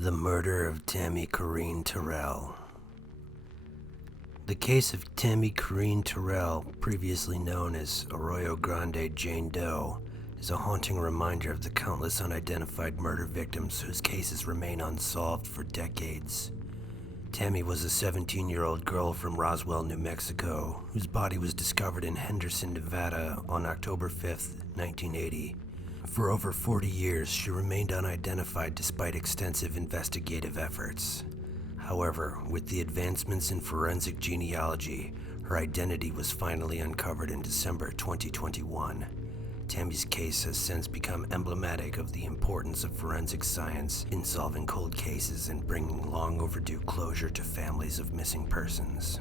The murder of Tammy Terrell. The case of Tammy Terrell, previously known as Arroyo Grande Jane Doe, is a haunting reminder of the countless unidentified murder victims whose cases remain unsolved for decades. Tammy was a 17-year-old girl from Roswell, New Mexico, whose body was discovered in Henderson, Nevada on October 5, 1980. For over 40 years, she remained unidentified despite extensive investigative efforts. However, with the advancements in forensic genealogy, her identity was finally uncovered in December 2021. Tammy's case has since become emblematic of the importance of forensic science in solving cold cases and bringing long overdue closure to families of missing persons.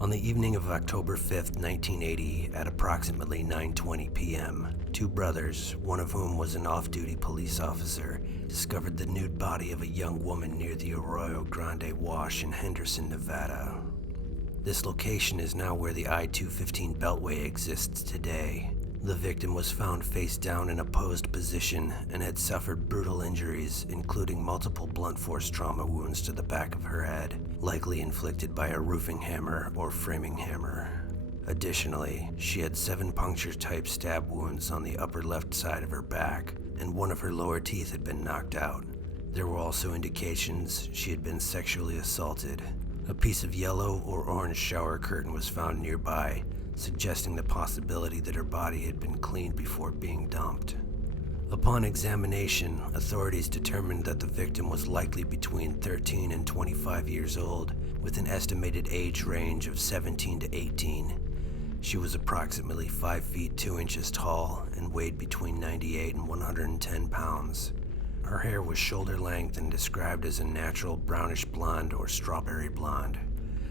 On the evening of October 5, 1980, at approximately 9:20 p.m., two brothers, one of whom was an off-duty police officer, discovered the nude body of a young woman near the Arroyo Grande Wash in Henderson, Nevada. This location is now where the I-215 Beltway exists today. The victim was found face down in a posed position and had suffered brutal injuries, including multiple blunt force trauma wounds to the back of her head, likely inflicted by a roofing hammer or framing hammer. Additionally, she had 7 puncture-type stab wounds on the upper left side of her back, and one of her lower teeth had been knocked out. There were also indications she had been sexually assaulted. A piece of yellow or orange shower curtain was found nearby, suggesting the possibility that her body had been cleaned before being dumped. Upon examination, authorities determined that the victim was likely between 13 and 25 years old, with an estimated age range of 17 to 18. She was approximately 5 feet 2 inches tall and weighed between 98 and 110 pounds. Her hair was shoulder length and described as a natural brownish blonde or strawberry blonde.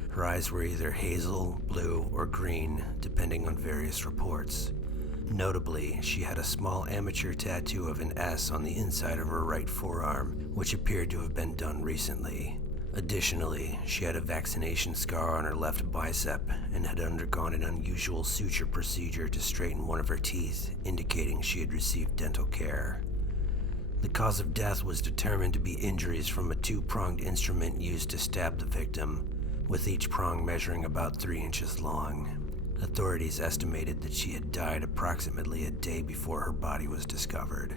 Her eyes were either hazel, blue, or green, depending on various reports. Notably, she had a small amateur tattoo of an S on the inside of her right forearm, which appeared to have been done recently. Additionally, she had a vaccination scar on her left bicep and had undergone an unusual suture procedure to straighten one of her teeth, indicating she had received dental care. The cause of death was determined to be injuries from a 2-pronged instrument used to stab the victim, with each prong measuring about 3 inches long. Authorities estimated that she had died approximately a day before her body was discovered.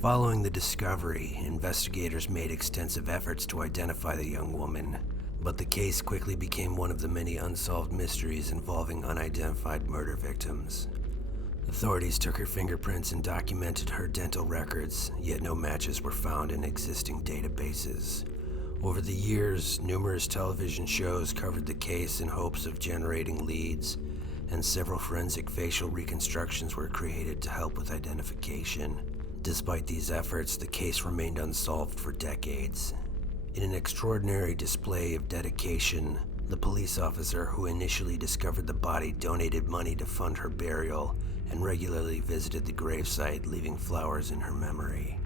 Following the discovery, investigators made extensive efforts to identify the young woman, but the case quickly became one of the many unsolved mysteries involving unidentified murder victims. Authorities took her fingerprints and documented her dental records, yet no matches were found in existing databases. Over the years, numerous television shows covered the case in hopes of generating leads, and several forensic facial reconstructions were created to help with identification. Despite these efforts, the case remained unsolved for decades. In an extraordinary display of dedication, the police officer who initially discovered the body donated money to fund her burial and regularly visited the gravesite, leaving flowers in her memory.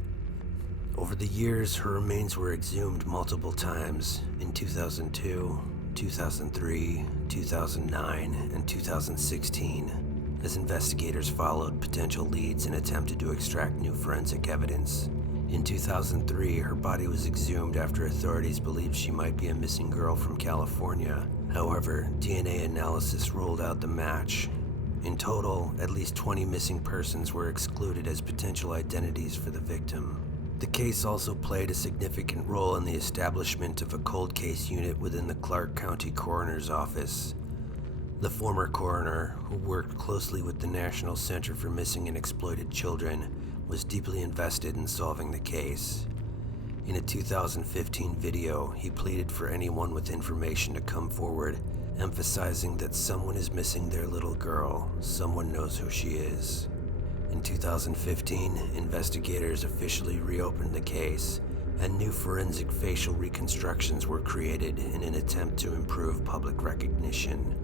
Over the years, her remains were exhumed multiple times in 2002, 2003, 2009, and 2016, as investigators followed potential leads and attempted to extract new forensic evidence. In 2003, her body was exhumed after authorities believed she might be a missing girl from California. However, DNA analysis ruled out the match. In total, at least 20 missing persons were excluded as potential identities for the victim. The case also played a significant role in the establishment of a cold case unit within the Clark County Coroner's Office. The former coroner, who worked closely with the National Center for Missing and Exploited Children, was deeply invested in solving the case. In a 2015 video, he pleaded for anyone with information to come forward, emphasizing that someone is missing their little girl, someone knows who she is. In 2015, investigators officially reopened the case, and new forensic facial reconstructions were created in an attempt to improve public recognition.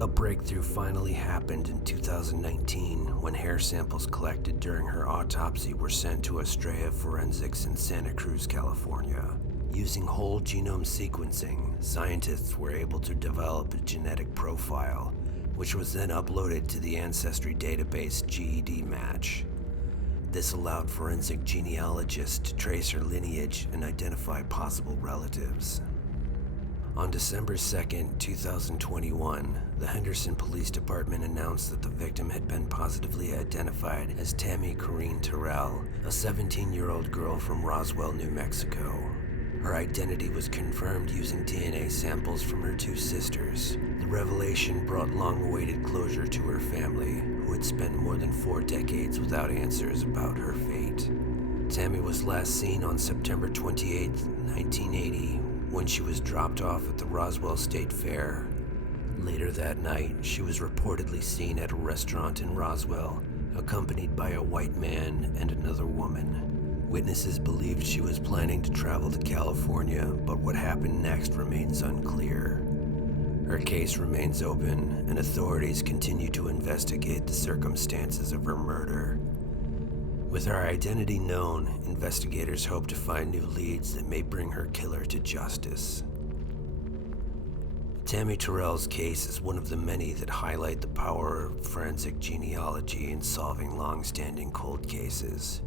A breakthrough finally happened in 2019 when hair samples collected during her autopsy were sent to Estrella Forensics in Santa Cruz, California. Using whole genome sequencing, scientists were able to develop a genetic profile, which was then uploaded to the ancestry database GEDmatch. This allowed forensic genealogists to trace her lineage and identify possible relatives. On December 2, 2021, the Henderson Police Department announced that the victim had been positively identified as Tammy Terrell, a 17-year-old girl from Roswell, New Mexico. Her identity was confirmed using DNA samples from her two sisters. The revelation brought long-awaited closure to her family, who had spent more than 4 decades without answers about her fate. Tammy was last seen on September 28, 1980, when she was dropped off at the Roswell State Fair. Later that night, she was reportedly seen at a restaurant in Roswell, accompanied by a white man and another woman. Witnesses believed she was planning to travel to California, but what happened next remains unclear. Her case remains open, and authorities continue to investigate the circumstances of her murder. With her identity known, investigators hope to find new leads that may bring her killer to justice. Tammy Terrell's case is one of the many that highlight the power of forensic genealogy in solving long-standing cold cases.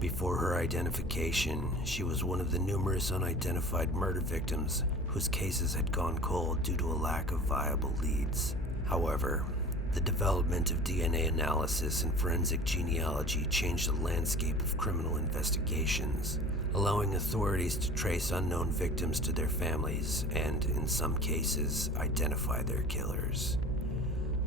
Before her identification, she was one of the numerous unidentified murder victims whose cases had gone cold due to a lack of viable leads. However, the development of DNA analysis and forensic genealogy changed the landscape of criminal investigations, allowing authorities to trace unknown victims to their families and, in some cases, identify their killers.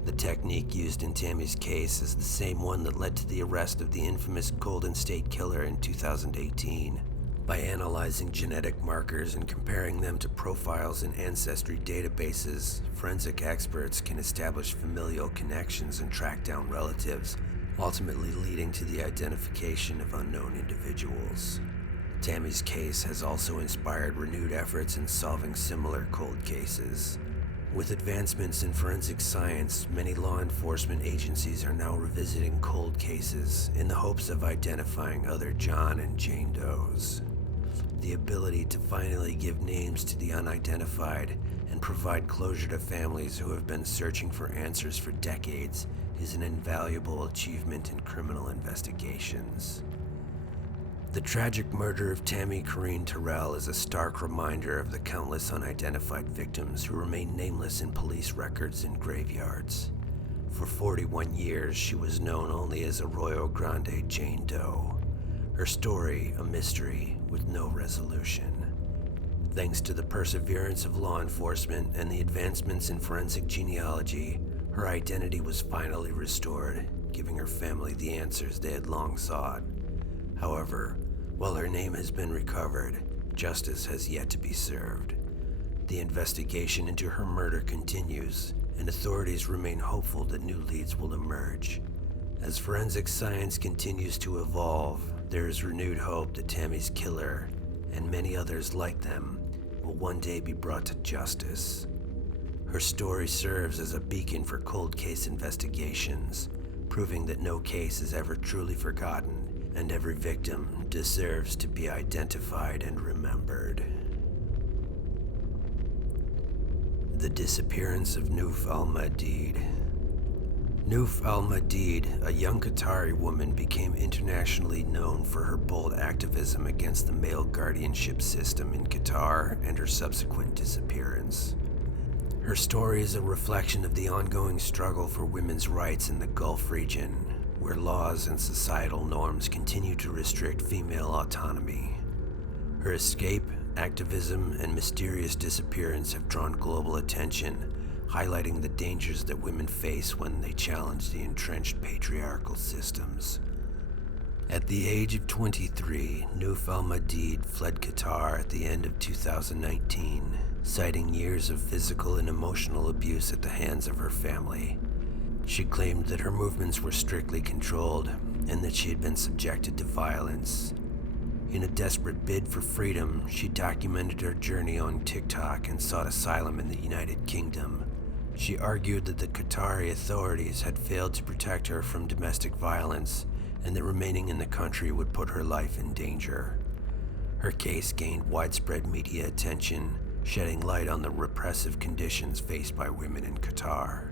The technique used in Tammy's case is the same one that led to the arrest of the infamous Golden State Killer in 2018. By analyzing genetic markers and comparing them to profiles in ancestry databases, forensic experts can establish familial connections and track down relatives, ultimately leading to the identification of unknown individuals. Tammy's case has also inspired renewed efforts in solving similar cold cases. With advancements in forensic science, many law enforcement agencies are now revisiting cold cases in the hopes of identifying other John and Jane Does. The ability to finally give names to the unidentified and provide closure to families who have been searching for answers for decades is an invaluable achievement in criminal investigations. The tragic murder of Tammy Terrell is a stark reminder of the countless unidentified victims who remain nameless in police records and graveyards. For 41 years, she was known only as Arroyo Grande Jane Doe. Her story, a mystery with no resolution. Thanks to the perseverance of law enforcement and the advancements in forensic genealogy, her identity was finally restored, giving her family the answers they had long sought. However, while her name has been recovered, justice has yet to be served. The investigation into her murder continues, and authorities remain hopeful that new leads will emerge. As forensic science continues to evolve, there is renewed hope that Tammy's killer, and many others like them, will one day be brought to justice. Her story serves as a beacon for cold case investigations, proving that no case is ever truly forgotten, and every victim deserves to be identified and remembered. The disappearance of Noof Al-Maadeed. Noof Al-Maadeed, a young Qatari woman, became internationally known for her bold activism against the male guardianship system in Qatar and her subsequent disappearance. Her story is a reflection of the ongoing struggle for women's rights in the Gulf region, where laws and societal norms continue to restrict female autonomy. Her escape, activism, and mysterious disappearance have drawn global attention, highlighting the dangers that women face when they challenge the entrenched patriarchal systems. At the age of 23, Noof Al-Maadeed fled Qatar at the end of 2019, citing years of physical and emotional abuse at the hands of her family. She claimed that her movements were strictly controlled and that she had been subjected to violence. In a desperate bid for freedom, she documented her journey on TikTok and sought asylum in the United Kingdom. She argued that the Qatari authorities had failed to protect her from domestic violence and that remaining in the country would put her life in danger. Her case gained widespread media attention, shedding light on the repressive conditions faced by women in Qatar.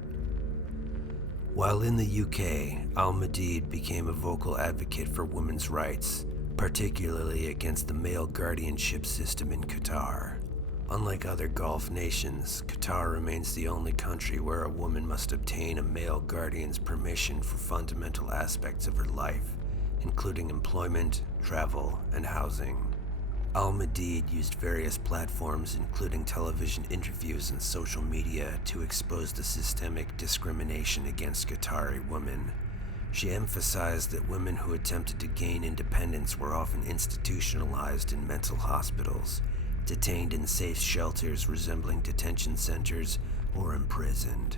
While in the UK, Al-Maadeed became a vocal advocate for women's rights, particularly against the male guardianship system in Qatar. Unlike other Gulf nations, Qatar remains the only country where a woman must obtain a male guardian's permission for fundamental aspects of her life, including employment, travel, and housing. Al-Maadeed used various platforms, including television interviews and social media, to expose the systemic discrimination against Qatari women. She emphasized that women who attempted to gain independence were often institutionalized in mental hospitals, detained in safe shelters resembling detention centers, or imprisoned.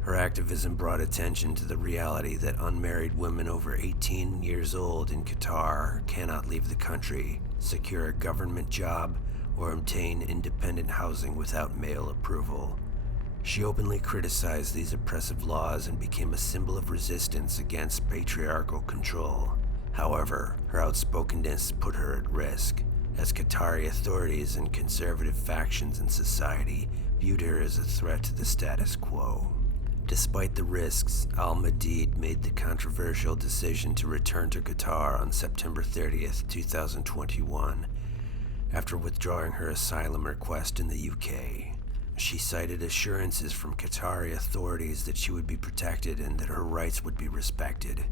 Her activism brought attention to the reality that unmarried women over 18 years old in Qatar cannot leave the country, secure a government job, or obtain independent housing without male approval. She openly criticized these oppressive laws and became a symbol of resistance against patriarchal control. However, her outspokenness put her at risk, as Qatari authorities and conservative factions in society viewed her as a threat to the status quo. Despite the risks, Al-Maadeed made the controversial decision to return to Qatar on September 30th, 2021, after withdrawing her asylum request in the UK. She cited assurances from Qatari authorities that she would be protected and that her rights would be respected.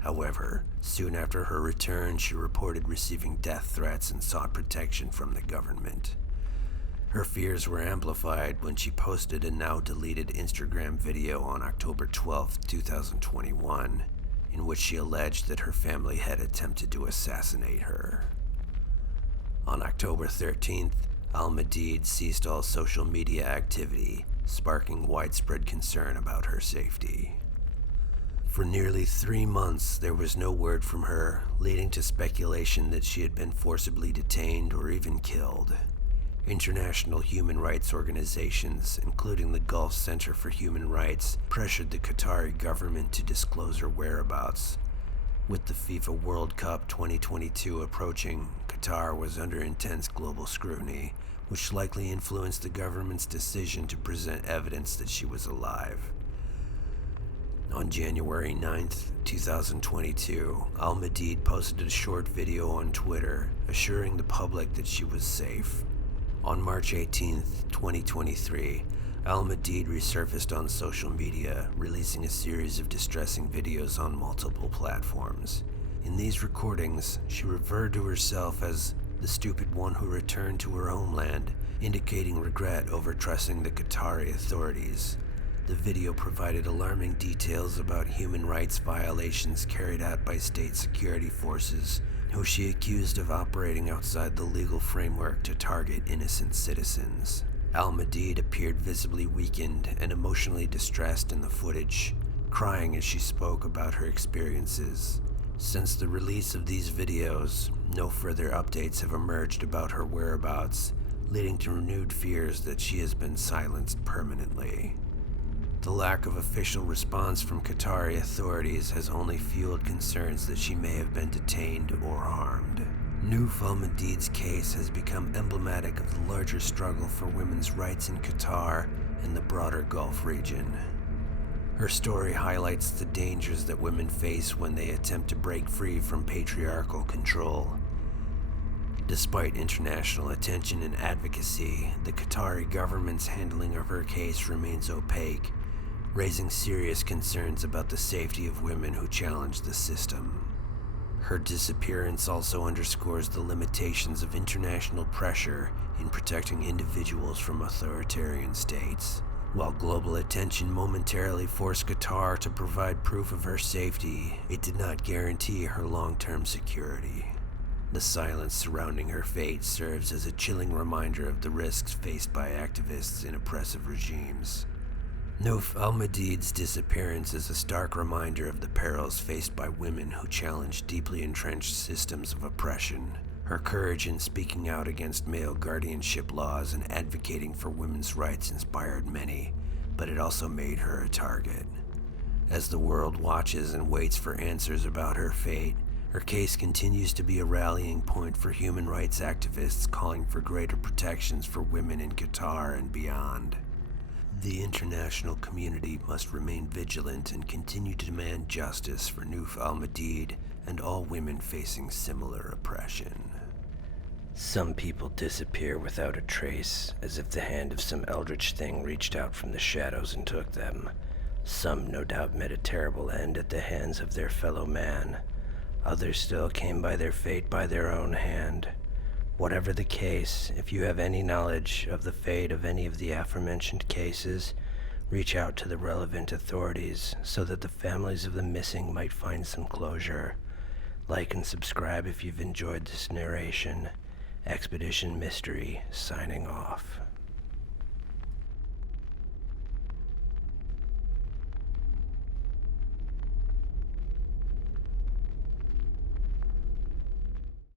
However, soon after her return, she reported receiving death threats and sought protection from the government. Her fears were amplified when she posted a now-deleted Instagram video on October 12, 2021, in which she alleged that her family had attempted to assassinate her. On October 13th, Al-Maadeed ceased all social media activity, sparking widespread concern about her safety. For nearly 3 months, there was no word from her, leading to speculation that she had been forcibly detained or even killed. International human rights organizations, including the Gulf Center for Human Rights, pressured the Qatari government to disclose her whereabouts. With the FIFA World Cup 2022 approaching, Qatar was under intense global scrutiny, which likely influenced the government's decision to present evidence that she was alive. On January 9th, 2022, Al-Maadeed posted a short video on Twitter, assuring the public that she was safe. On March 18th, 2023, Al-Maadeed resurfaced on social media, releasing a series of distressing videos on multiple platforms. In these recordings, she referred to herself as the stupid one who returned to her homeland, indicating regret over trusting the Qatari authorities. The video provided alarming details about human rights violations carried out by state security forces, who she accused of operating outside the legal framework to target innocent citizens. Al-Maadeed appeared visibly weakened and emotionally distressed in the footage, crying as she spoke about her experiences. Since the release of these videos, no further updates have emerged about her whereabouts, leading to renewed fears that she has been silenced permanently. The lack of official response from Qatari authorities has only fueled concerns that she may have been detained or harmed. Noof Al-Maadeed's case has become emblematic of the larger struggle for women's rights in Qatar and the broader Gulf region. Her story highlights the dangers that women face when they attempt to break free from patriarchal control. Despite international attention and advocacy, the Qatari government's handling of her case remains opaque, raising serious concerns about the safety of women who challenge the system. Her disappearance also underscores the limitations of international pressure in protecting individuals from authoritarian states. While global attention momentarily forced Qatar to provide proof of her safety, it did not guarantee her long-term security. The silence surrounding her fate serves as a chilling reminder of the risks faced by activists in oppressive regimes. Noof Al-Maadeed's disappearance is a stark reminder of the perils faced by women who challenge deeply entrenched systems of oppression. Her courage in speaking out against male guardianship laws and advocating for women's rights inspired many, but it also made her a target. As the world watches and waits for answers about her fate, her case continues to be a rallying point for human rights activists calling for greater protections for women in Qatar and beyond. The international community must remain vigilant and continue to demand justice for Noof Al-Maadeed and all women facing similar oppression. Some people disappear without a trace, as if the hand of some eldritch thing reached out from the shadows and took them. Some no doubt met a terrible end at the hands of their fellow man. Others still came by their fate by their own hand. Whatever the case, if you have any knowledge of the fate of any of the aforementioned cases, reach out to the relevant authorities so that the families of the missing might find some closure. Like and subscribe if you've enjoyed this narration. Expedition Mystery, signing off.